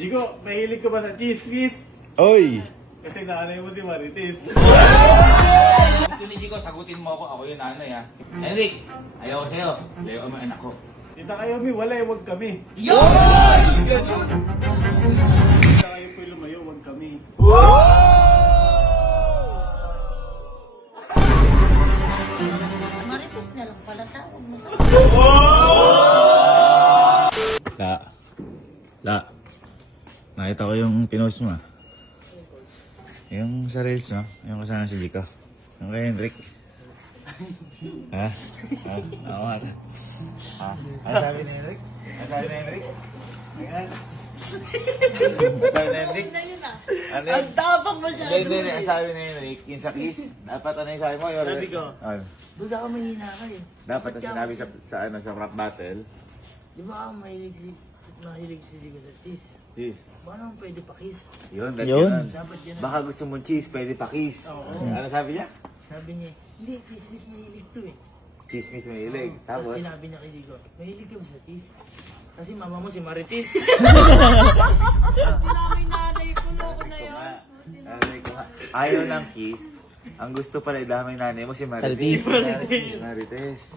Jigo, mahilig ka ba sa chismis? Oy! Kasi nanay mo si Marites. Gusto ni Jigo, sagutin mo ako. Ako yung nanay ha. Henrik, ayaw ko sa'yo. Layo ang mga anak ko. Kita kayo, Mi, wala eh, wag kami. Yun! Kita kayo po lumayo, wag kami. Marites na lang pala tawag mo sa La. Nakita ko yung pinost mo. Yung sa Reels, no? Yung kasama si Jika. Yung kay Henrik. Ha? Ha? Oo nga. Ha? Ano sabi ni Henrik? Ano sabi ni Henrik? Ayan. Ano sabi ni Henrik? na yun ah. Ano yun? Ang tapang masyado. Hindi. Ang sabi ni Henrik, yung sa kiss. Dapat ano yung sabi mo? Yung Sabi ko. Ano? Doon ako mahina kayo. Dapat ang sinabi sa rap battle. Di ba ako mahilig si Ligo sa cheese? Cheese. Baka naman pwede pa kiss. Yun. Yun. Dapat yan. Baka gusto mong cheese, pwede pa kiss. Ano sabi niya? Sabi niya, hindi, cheese mahilig to eh. Chismis mahilig. Tapos Tapos, sinabi niya kay Ligo, mahilig ka ba sa cheese? Kasi mama mo si Marites. Dinamay nanay ko, loko na yun. ayaw ng kiss. Ang gusto pala idamay nanay mo si Marites. Marites.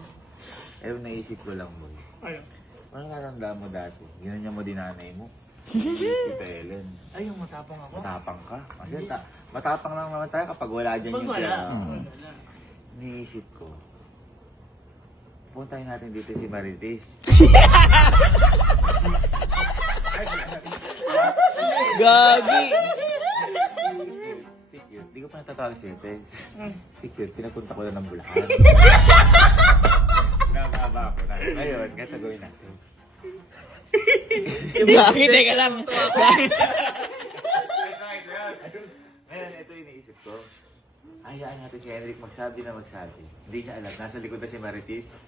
Eh, naisip ko lang mo. Ayun. Anong naramdaman mo dati? Ginanyan mo din nanay mo. Tita Ellen. Ay, yung matapang ako. Matapang ka. Kasi matapang lang naman tayo kapag wala dyan Pag yung wala. pera. Niisip ko. Puntahin natin dito si Marites. Gagi! Si Cute. Di ko pa natatawag si Tess. Si Cute, pinapunta ko na ng Bulacan. Nakakaba ako na. Ngayon, ganito gawin natin. Bakit? Teka lang. Ngayon, ito yung iniisip ko. Hayaan natin si Henrik magsabi na magsabi. Hindi niya alam. Nasa likod na si Marites.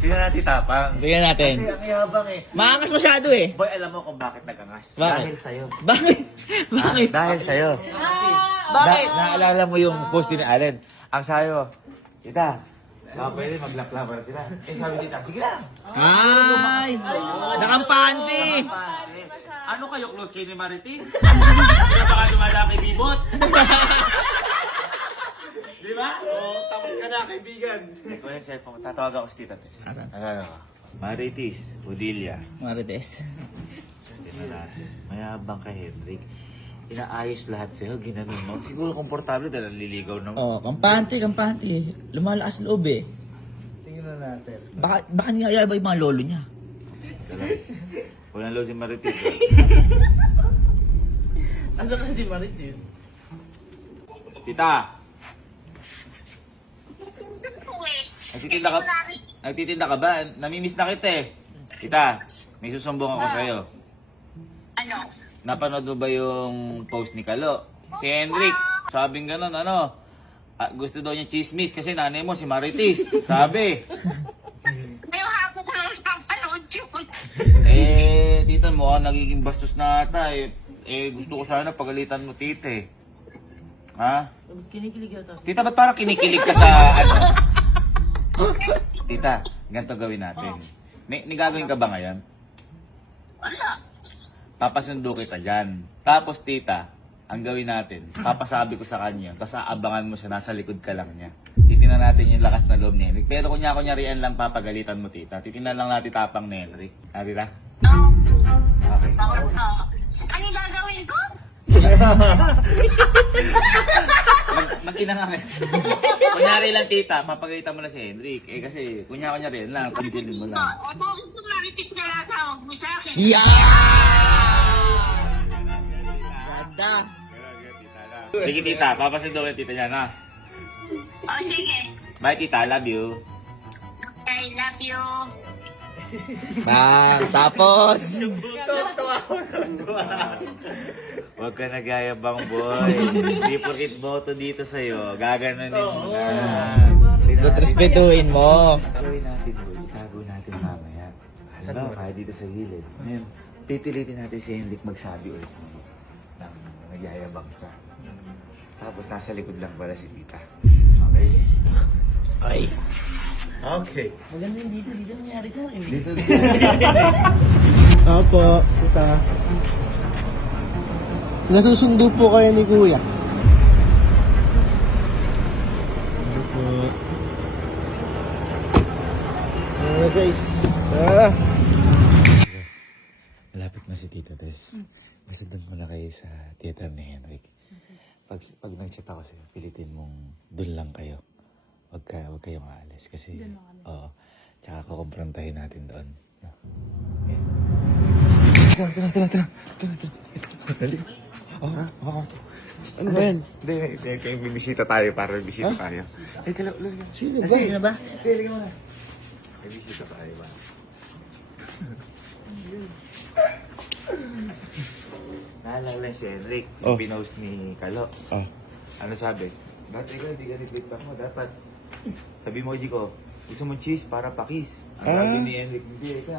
Tingnan natin tapang. Tingnan natin. Kasi ang yabang eh. Maangas masyado eh. Boy, alam mo kung bakit nagangas? Bakit? Dahil sa'yo. Bakit? Ha? Bakit? Dahil sa'yo. Bakit? Naalala mo yung post ni Allen. Ang sayo, Tita, pwede maglaklaban na sila. Eh sabi Tita, sige lang. Ay! Nakampante! Ano kayo close kay ni Marites? Kaya baka dumala kay Bibot. Di ba? Oo, tapos ka na, kaibigan. Ikaw yung cellphone mo, tatawag ako si Tita Tess. Asan? Ano? Marites, Odilia. Marites. Tingnan natin. Mayabang ka, Henrik. Inaayos lahat sa'yo, ginanon mo. Siguro komportable dahil naliligaw na mo. Oh, kampante. Lumalakas loob eh. Tingnan natin. Baka niya ba yung mga lolo niya? Walang low si Marites. Asa ka si Marites? Tita! Nagtitinda ka ba? Namimiss na kita eh. Tita, may susumbong ako sa'yo. Ano? Napanood mo ba yung post ni Kalo? Si Henrik, sabing ganon, gusto daw niya chismis kasi nanay mo si Marites. Sabi. Ngayong hapon ko lang napanood yun. Tita mo, nagiging bastos na ata eh. Gusto ko sana pagalitan mo, tita eh. Ha? Kinikilig yata. Tita, ba't parang kinikilig ka sa ano? Tita, ganito gawin natin. May gagawin ka ba ngayon? Wala. Papasundo kita dyan. Tapos tita, ang gawin natin, papasabi ko sa kanya, tapos aabangan mo siya, nasa likod ka lang niya. Titingnan natin yung lakas na loob ni Henrik. Pero kunyarian lang papagalitan mo tita. Titingnan lang natin tapang ni Henrik. Ha, tita? Okay. Ano yung gagawin ko? Mag-ina nga kayo. Kunyari lang tita, mapagalitan mo na si Henrik. Kasi kunyari lang, pansilin mo lang. O, bakit kung maritis na lang tawag mo sa akin? Ganda! Sige tita, papasundo ko yung tita niya na. O, sige. Bye tita, love you. I love you. Tapos! Huwag ka nagyayabang boy. Hindi porkit boto dito sa'yo, gaganunin mo na. Respetuhin mo. Gawin natin boy, itago natin mamaya. Halimbawa, kaya dito sa gilid. Ngayon, pipilitin natin si Henrik magsabi ulit mo na nagyayabang ka. Tapos nasa likod lang pala si tita. Okay? Ay. Okay. Maganda yung dito nangyari sa akin. Dito. Opo, tita. Nasusundo po kayo ni kuya. Opo. Guys. Tara. Malapit na si Tito Tess. Basta doon muna kayo sa theater ni Henrik. Pag nag-chat ako sa'yo, pilitin mong doon lang kayo. Huwag kayong aalis. Kasi, oo. Tsaka kukumprontahin natin doon. No? Okay. Tara. Dali. Ano ba yan? Hindi, kayong bibisita tayo para bibisita tayo. Ay, kala. Sino ba? Sino ba? May bisita tayo ba? Naalala si Henrik, yung pinost ni Kalo. Ano sabi? Ba't ikaw hindi ka reflect mo? Dapat. Sabi mo, ko, gusto mo cheese para pakis. Ang sabi ni Henrik, hindi ka.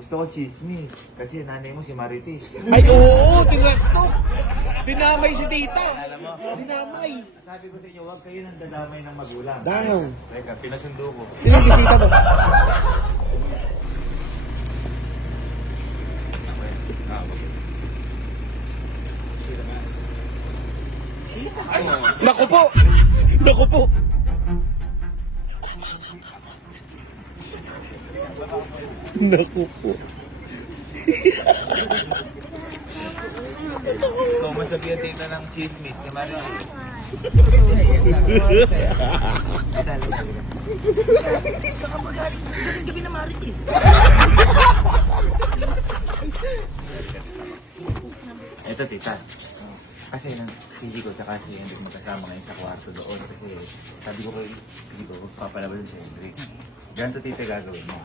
Gusto ko chismis. Kasi nanay mo si Marites. Ay, oo! Tinesto! Dinamay si tita! Alam mo? Dinamay! Sabi ko sa inyo, huwag kayo nang dadamay ng magulang. Daw. Teka, pinasundo ko. Ilang bisita ba? Naku po! Naku po! Naku po. Ikaw masabihan tita ng chismis si Marites. Saka magaling gabi na Marites. Ito tita. Kasi si Jico tsaka si Hendrik magkasama ngayon sa kwarto doon. Kasi sabi ko kay Jico, papalabalan si Hendrik. Ganito tita gagawin mo.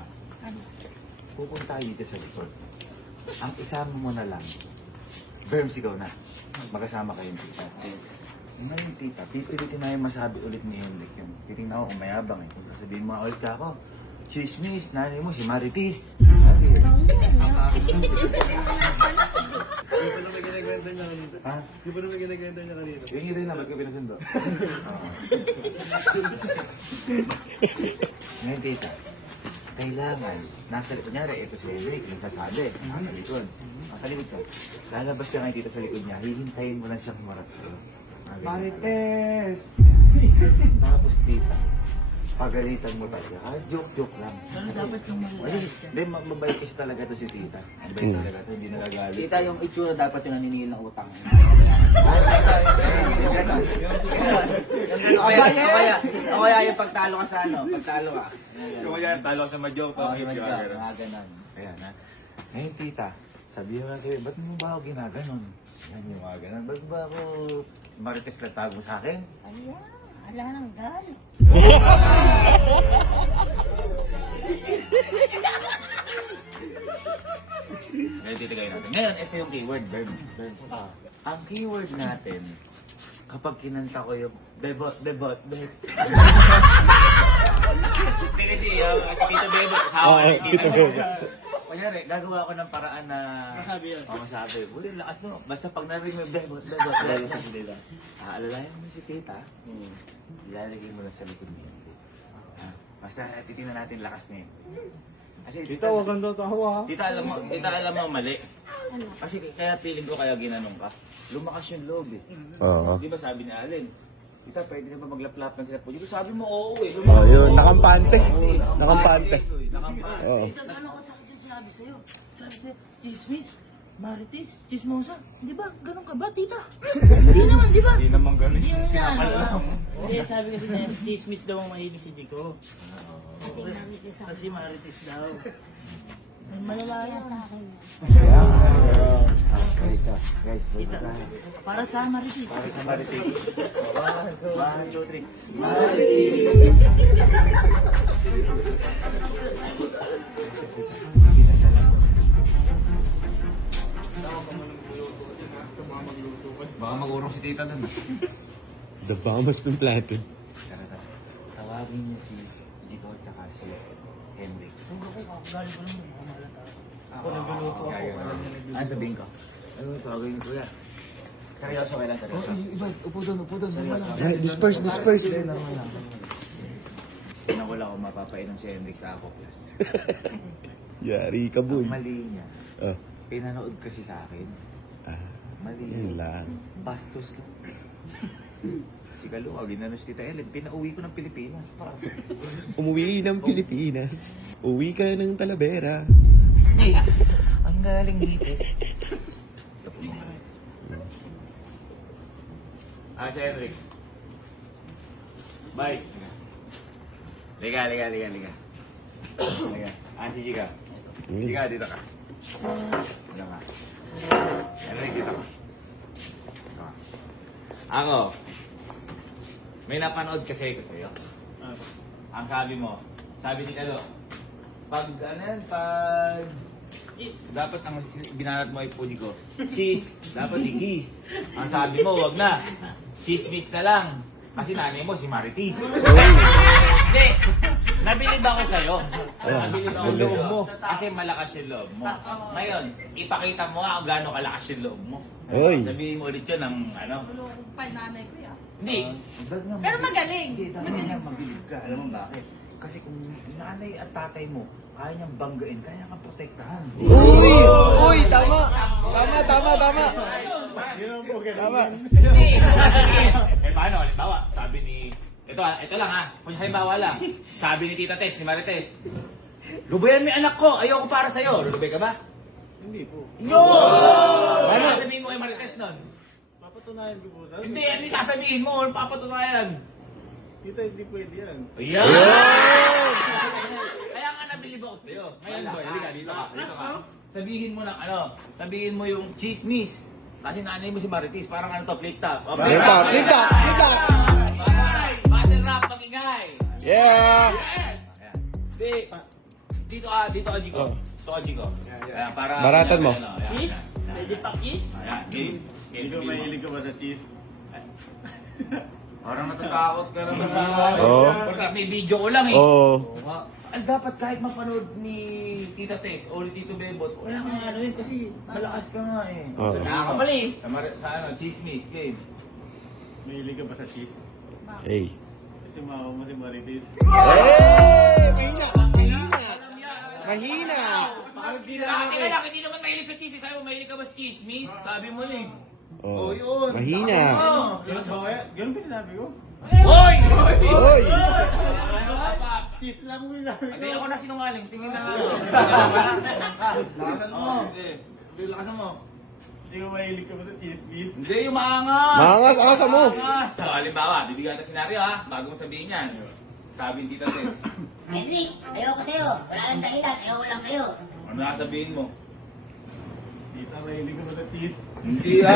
Pupunta kayo dito sa likod. Ang isama mo na lang, Berms ikaw na. Magkasama kayong tita. Ngayon tita, pipilitin na yung masabi ulit ni Hendrik yun. Titingnan ako kung mayabang eh. Kung sasabihin mo ulit ka ako, chismis, nanay mo si Marites. Di ba naman ginaganda niya kanina? Ha? Di ba naman ginaganda niya kanina? Yung rin na, ba't ka pinasundo? Ngayon tita, kailangan, nasa likod niya, ito si Henrik, yung sasabi, nasa likod. Nasa likod ka. Lalabas ka ngayon tita sa likod niya, hihintayin mo lang siyang humarap sa'yo. Marites! Tapos tita, pagalitan mo talaga. Joke lang. Pero dapat yung Kasi, hindi, mabait kasi talaga to si tita. Mabait talaga to, hindi nagagalit. Tita, yung itsura dapat yung naniningil ng utang. O kaya yung pagtalo ka sa ano, pagtalo ka. Kung kaya talo ka sa ma-joke, Oo, yung mga ganon. Ayan ha. Ngayon tita, sabihin mo lang sa'yo, ba't mo ba ako ginaganon? Yan yung mga ganon. Ba't ba ako Marites nagtago sa akin? Ala nang galit. Ngayon titigay natin. Ngayon, ito yung keyword, verbs. Ang keyword natin, kapag kinanta ko yung bebot. Hindi kasi si Tito Bebot, asawa ni Tito Bebot. Kunyari, gagawa ko ng paraan na Masabi yan. masabi. Buli, lakas mo. Basta pag narinig mo yung bebot. Alalayan mo si Tita. Ilalagay mo na sa likod niya. Basta titignan natin lakas niya. Kasi Tita, huwag kang tatawa. Tita, alam mo mali. Kasi kaya feeling ko kaya ginanong ka. Lumakas yung loob eh. Oo. Di ba sabi ni Allen, Tita, pwede na ba maglaplap ng sila po? Di ba sabi mo, oo eh. Oh, yun. Nakampante. Nakampante. Nakampante. Oo. Tita, gano'n ko sakit yung sinabi sa'yo. Sabi sa'yo, chismis, Marites, chismosa. Di ba? Ganun ka ba, tita? Hindi naman, di ba? Hindi naman ganun. Hindi naman yan. Hindi, sabi kasi niya, chismis daw ang mahilig si Jico. Kasi Marites ako. Kasi Marites daw. Malala yan. Sa akin. Guys, Tita, para sa Marites. para sa Marites. 1, 2, 3. Baka mag-urong si Tita dun. The bomb has been planted. Tawagin niya si Jico tsaka si Henrik. Kung ako, galing ko naman, kumalata. Ako nagluluto ako. Ano sabihin ko? Ano tawagin ni Kuya? Seryoso kailan seryoso? Iba, upo doon. Seryoso. Disperse. Nawala ko mapapainom si Henrik sa ako plus. Yari ka, boy. Mali niya. Oh. Pinanood kasi sa akin. Mali. Yun lang. Bastos ka. Si Kaluwa, ginanos Tita Ellen. Pinauwi ko ng Pilipinas. Umuwi ng Pilipinas. Uwi ka ng Talavera. Hey, ang galing litis. Si Henrik. Bye. Liga. Liga. Si Jika. Jika, dito ka. Dito ka. Henrik, dito ka. Dito ka. Ako, may napanood kasi ko sa'yo. Ang sabi mo, sabi ni Kalo, pag cheese, dapat ang binanat mo ay puni ko. Cheese, dapat i-kiss. Ang sabi mo, wag na. Chismis na lang. Kasi nanay mo si Marites. Hindi. Nabilib ako sa'yo. Nabilib ako sa loob mo. Kasi malakas yung loob mo. Ngayon, ipakita mo nga kung gaano kalakas yung loob mo. Oy. Sabihin mo ulit yun ng ano. Pananay ko yan. Hindi. Pero magaling. Hindi, dapat nga mabilib ka. Alam mo bakit? Kasi kung nanay at tatay mo, kaya niyang banggain, kaya kang protektahan. Uy! Uy! Tama! Tama! Yun ang po, Tama. Hindi. Eh paano? Halimbawa, sabi ni... Ito lang ha. Kung halimbawa lang. Sabi ni Tita Tess, ni Marites. Lubayan mo yung anak ko. Ayoko para sa'yo. Lulubay ka ba? Hindi po. Yo! Ano sasabihin mo kay Marites nun? Papatunayan ko po. Hindi, ano yung sasabihin mo? Ano papatunayan? Tita, hindi pwede yan. Ayan! Kaya nga nabilib ako sa'yo. Ngayon, boy, halika, dito ka. Sabihin mo ng ano, sabihin mo yung chismis. Kasi nanay mo si Marites, parang ano to, flip top. Oh, Flip top! Alright! Battle rap, magingay! Yeah! Yes! Ayan. Dito ka, Jico. Oh. Dito ka, Jico. Ayan, para... Baratan mo. Ayan, ayan. Kiss? Pwede pa kiss? Ayan, game. Ikaw mahilig ka ba sa cheese? Parang natatakot ka naman sa... Oo. Porque may video ko lang eh. Oo. Ang dapat kahit mapanood ni Tita Tess o ni Tito Bebot, wala kang ano yun kasi malakas ka nga eh. Oo. Nakakapali. Sa ano, chismis, game. Mahilig ka ba sa cheese? Hey. Kasi mama mo si Marites. Mahina! Kaya hindi naman mahilig sa chismis. Sabi mo, mahilig ka ba sa chismis? Sabi mo na eh. Oh. yun. Mahina! Ganun ba kaya? Ganun ba sinabi ko? Hoy! Oy! Cheese lang mo sinabi Hindi ko. ako na sinungaling. Tingin na nga. Lakasan mo. Lakasan mo. Hindi ko mahilig ka ba sa chismis? Hindi, yung maangas! Maangas, asa mo! Maangas! So, halimbawa, bibigyan natin senaryo ha, bago mo sabihin yan. Sabi ni Tita Tess, Henry, ayoko sa'yo. Wala kang dahilan. Ayoko lang sa'yo. ano nasabihin mo? Tita, mahilig ka ba sa cheese? Hindi ha!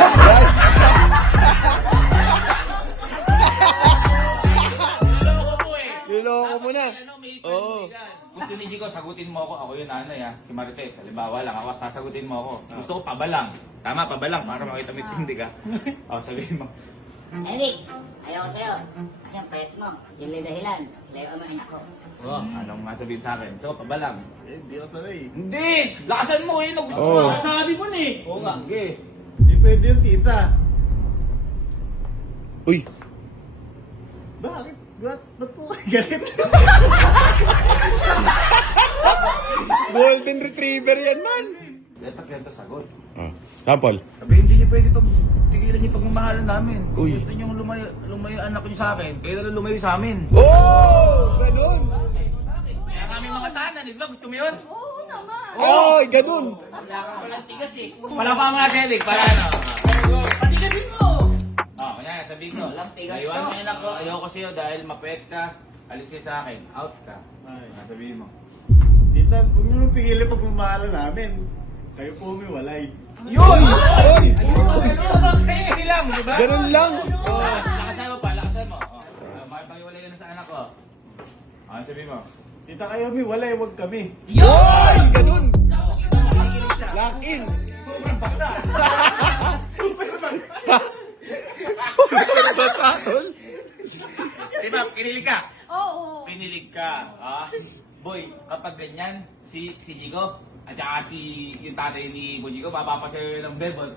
Niloko mo eh! Niloko mo na. Ano, may Oo. Gusto ni Jico, sagutin mo ako. Ako yung nanay ha, si Marites. Halimbawa lang, ako sasagutin mo ako. Gusto ko pabalang. Tama, pabalang. Para makita mo yung tindi ka. O, sabihin mo. Henry, ayoko sa'yo. Kasi ang payat mo. Yun lang dahilan. Layo mo anak ko. Oh, anong masabihin sa akin? So, pabalang. Eh, hindi ako sanay. Hindi! Lakasan mo! Yun ang gusto Oo. ko. Sabi mo na eh. Oo nga, okay. Hindi pwede yung tita. Uy! Bakit? Ba't po kayo galit? Golden Retriever yan, man! Dapat ganito sagot. Oh. Sample. Sabi, hindi niyo pwede tigilan yung pagmamahalan namin. Kung Uy. gusto niyo lumayo anak niyo sa akin, kayo na lang lumayo sa amin. Oh! Ganun! Kaya kami mga tanan, di ba? Gusto mo yun? Oo naman. Oy! Ganun! Wala ka palang tigas eh. Palapa mga Selig, para ano? Patigasin mo. Kanya sabihin ko, Walang tigas layuan to. mo yun ako, ayoko sa'yo dahil mapayat ka, alis ka sa akin, out ka. Ay. Sabihin mo. Tita, huwag niyo nang pigilan pagmamahalan namin. Kayo po humiwalay. Yun! Oy! Kaya lang, di ba? Ganun lang! Lakasan mo pa, lakasan mo. Pakiwalay ka na sa anak ko. Sabihin mo. Tita, kayo humiwalay, huwag kami. Oy! Ganun! Lock in! Sobrang basta. Super basa, tol! Di ba, kinilig ka? Oo. Pinilig ka. Boy, kapag ganyan, si Jigo, at saka yung tatay ni Jigo, mapapasayo ng bebot.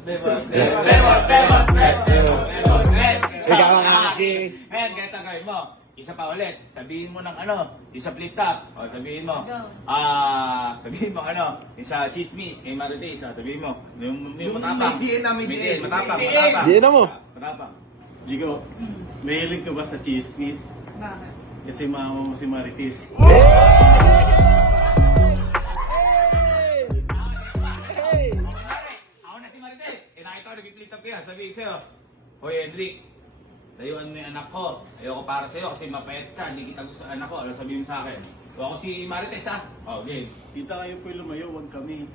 Ikaw ang akin. Ngayon, ganito gawin mo. Isa pa ulit. Sabihin mo ng ano, isa flip top. O, sabihin mo. Go. Sabihin mo ano, isa chismis kay Marites. Sabihin mo. Yung matapang. Matapang. Diyan na mo. Matapang. Jigo, mahilig ka ba sa chismis? Bakit? Kasi mama mo si Marites. Ako na si Marites. Nakita ko nag-flip top kaya. Sabihin sa'yo. Hoy, Hendrik. Layuan mo yung anak ko. Ayoko para sa'yo kasi mapayat ka. Hindi kita gusto anak ko. Ano sabihin mo sa akin? Ako si Marites ha. Okay. Kita kayo po lumayo, huwag kami.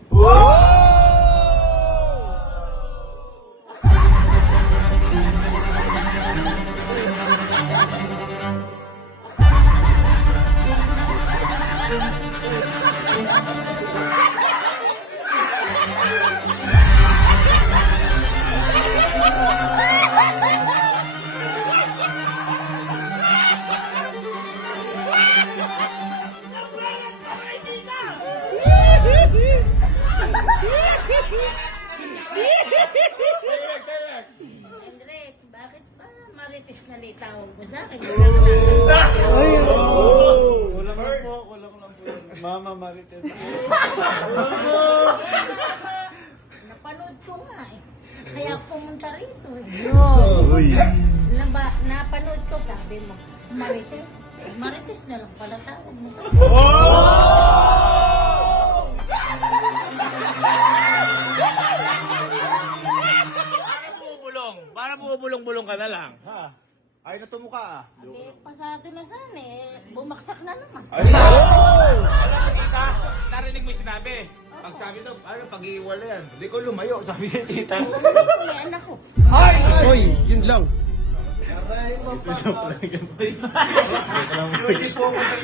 Hendrik, bakit ba Marites na litawag mo sa akin? Kulang lang po yun. Mama Marites. Napanood ko nga eh. Kaya pumunta rito eh. Uy. Napanood ko, sabi mo, Marites. Marites na lang pala tawag mo sa akin. Para bumubulong-bulong ka na lang. Ha? Ay na tumuka ah. Eh, pasado na sana eh. Bumaksak na naman. Ay! Tita, narinig mo yung sinabi. Pag sabi daw, ano, pag-iwala yan. Hindi ko lumayo, sabi si tita. Hindi, anak ko. Hoy, yun lang.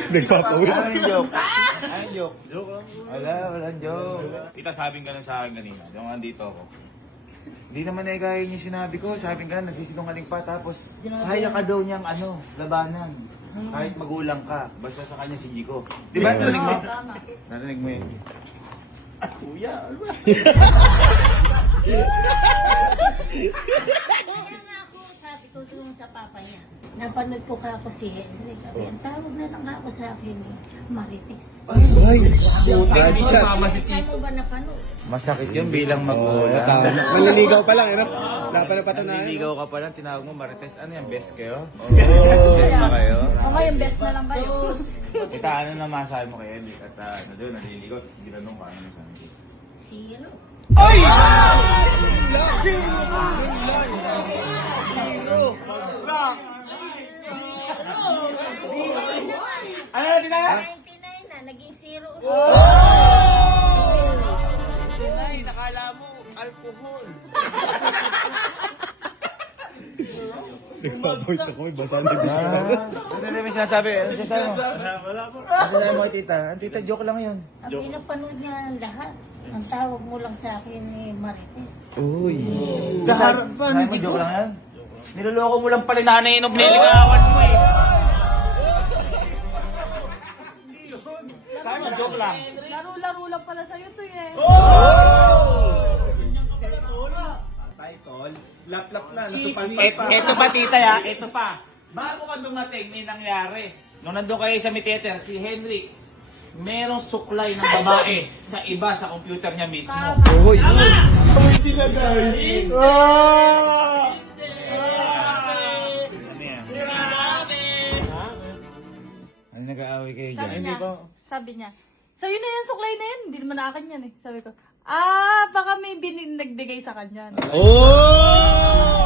Nagpapawis. Ano yung joke? Ano yung joke? Joke lang. Walang joke. Tita, sabing ka sa akin kanina. Yung andito ako. Hindi naman ay kaya niya sinabi ko. Sabing ka, nagsisinungaling pa. Tapos, kaya ka daw niyang ano, labanan. Kahit magulang ka. Basta sa kanya si Jico. Di ba? Narinig mo? Tama. Narinig mo yun. Kuya, ano ba? Kaya nga ako, sabi ko doon sa papa niya. Napanood ko ka ako si Hendrik. Sabi, ang tawag na lang ako sa akin eh, Marites. Ay, bad shot. Saan mo ba napanood? Masakit yun bilang magulang. Manliligaw pa lang, ano? Wala pa na patunayan. Naliligaw ka pa lang, tinawag mo Marites. Ano yan, best kayo? Best na kayo? O ngayon, best na lang kayo. Kita, ano na masabi mo kay Hendrik? At ano doon, naliligaw, tapos ginanong ka, ano na sabi? Zero. Ano na, tinaya? 99 na, naging zero. Ay, nakala mo, alcohol. Nagpapawis ako, may basa na dito. Ano na may sinasabi? Ano sinasabi mo? Wala po. Ano sinasabi mo kay tita? Ang tita, joke lang yun. Ang pinapanood niya lahat. Ang tawag mo lang sa akin ni Marites. Uy. Sa harap pa, mo, joke lang yan? Niloloko mo lang pala nanay nung niligawan mo eh. Sabi mo, joke lang. Laro-laro lang pala sa'yo to eh. Title, lap-lap na, nasupalpas pa. Ito pa tita ya, ito pa. Bago ka dumating, may nangyari. Nung nandun kayo sa theater, si Henry, merong suklay ng babae sa iba sa computer niya mismo. Uy. Ano yan? Ano nag-aaway kayo dyan? Sabi niya, sa'yo na yan, suklay na yan. Hindi naman akin yan eh. Sabi ko, baka may nagbigay sa kanya. Oh!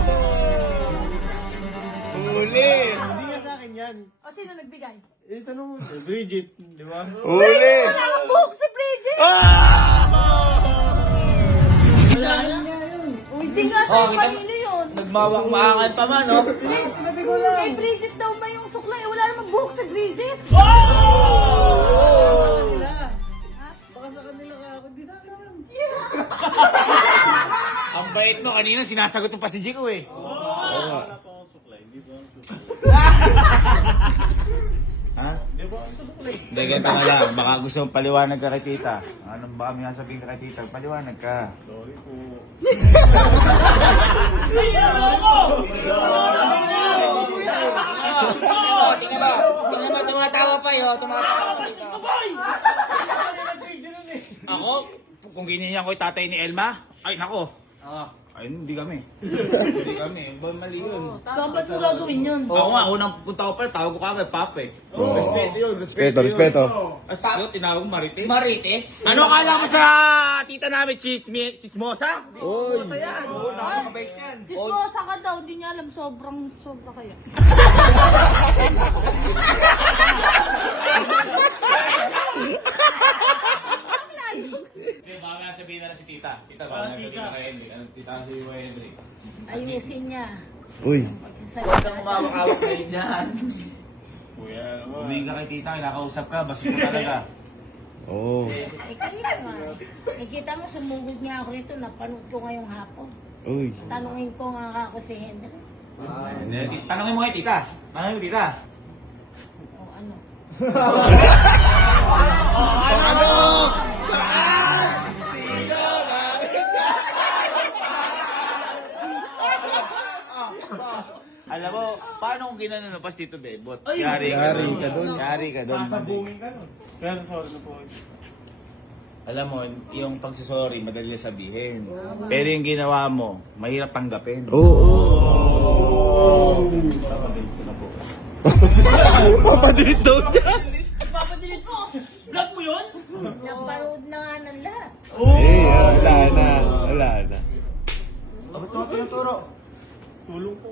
Huli! Hindi nga sa akin yan. O sino nagbigay? Eh, tanong mo. Bridget, di ba? Huli! Wala kang buhok si Bridget! Uy, di nga sa'yo kanino yun. Nagmawak-maangan pa man, no? Kay Bridget daw ba yung suklay? Wala namang buhok si Bridget. Baka sa kanila ka ako, di sa akin. Ang bait mo, kanina sinasagot mo pa si Jico eh. Wala pa akong suklay. Hindi ba ako suklay? Ha? Di ba ako suklay? Hindi, ganito na lang. Baka gusto mong paliwanag ka kay tita. Anong baka may nasabihin ka kay tita? Paliwanag ka. Sorry po. Tingnan mo, tumatawa pa yun. Tumatawa pa dito. Ako? Kung ganyan ko yung tatay ni Elma? Ay, nako. Ay, hindi kami. Hindi kami. Mali yun. Saan ba't mo gagawin yun? Oo nga, unang punta ko pa, tawag ko kami, Papa eh. Respeto yun, Respeto. As yun, tinawag mo Marites. Marites? Ano akala mo sa tita namin, chismosa? Oy. Disposa ka daw, di niya alam sobra kaya. Okay, baka nga sabihin na lang si tita. Tita, baka nga sabihin na kay Henry. Ano, tita si Henry. Ayusin niya. Uy. Mawak-awak kayo dyan. Kuya, Humingi ka kay tita, kinakausap ka, basta ko talaga. Oh. Kaya nga. Nakita mo, sumugod niya ako rito, napanood ko ngayong hapon. Uy. Tanungin ko nga ako si Henry. Tanongin mo kay tita. Tanongin mo tita. O ano? Ano? Alam mo, paano kung ginanon pas Tito Bebot? Ay, Yari yari ka dun. Yari ka dun. Sasabungin ka nun. Pero sorry na po. Alam mo, yung pagsusorry, madali na sabihin. Pero yung ginawa mo, mahirap tanggapin. Oo. Papabilit ko na po. Papadilit daw niya. Ipapadilit mo! Vlog mo yun? Napanood na nga ng lahat. Eh, wala na. Wala na. Tulong po.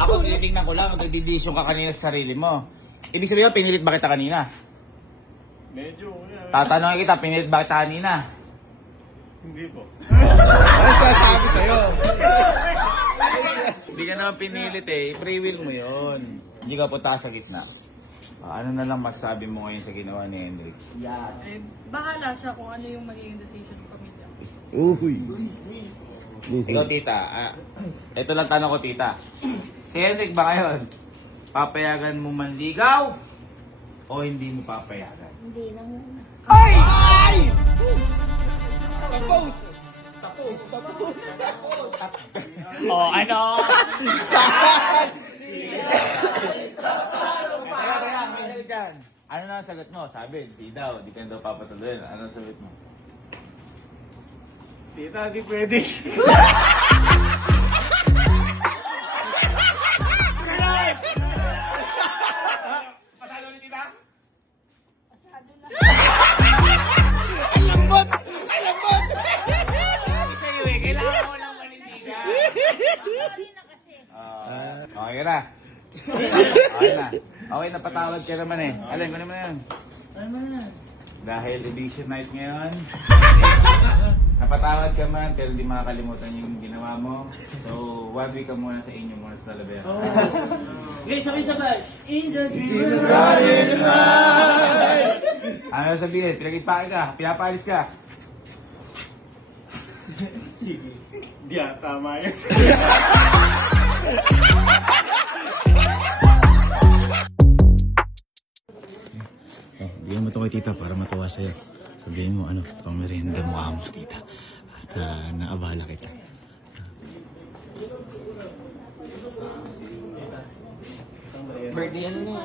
Ako, tinitingnan ko lang, nagdidisyon ka kanina sa sarili mo. Ibig sabihin, pinilit ba kita kanina? Medyo, kuya. Tatanungin kita, pinilit ba kita kanina? Hindi po. Ano sasabi sa'yo? Hindi ka naman pinilit eh, free will mo yun. Hindi ka punta sa gitna. Ano na lang masabi mo ngayon sa ginawa ni Henry? Eh, bahala siya kung ano yung magiging decision ng pamilya. Uy. Ikaw, tita. Ito lang tanong ko, tita. Si Henrik ba ngayon? Papayagan mo manligaw? O hindi mo papayagan? Hindi na muna. O ano? Ano na ang sagot mo? Sabi, di daw. Di ka daw papatuloy. Ano ang sagot mo? Tita, di pwede. Pasado ni tita? Pasado na. Sa'yo eh, kailangan mo ng manindigan. Sorry na kasi. Okay na. Okay na. Okay, napatawad ka naman eh. Alin ko naman yun. Ano na? Dahil eviction night ngayon, napatawad ka man, pero hindi makakalimutan yung ginawa mo. So, 1 week ka muna sa inyo muna sa Talavera. Okay, sabay-sabay. In the dream. Ano sabihin? Pinag-ipake ka, pinapalis ka. Di tama yun. Oh, bigyan mo ito kay tita para matuwa sa'yo. Sabihin mo, ano, pang merienda mo tita. At naabala kita. Birthday ano mo?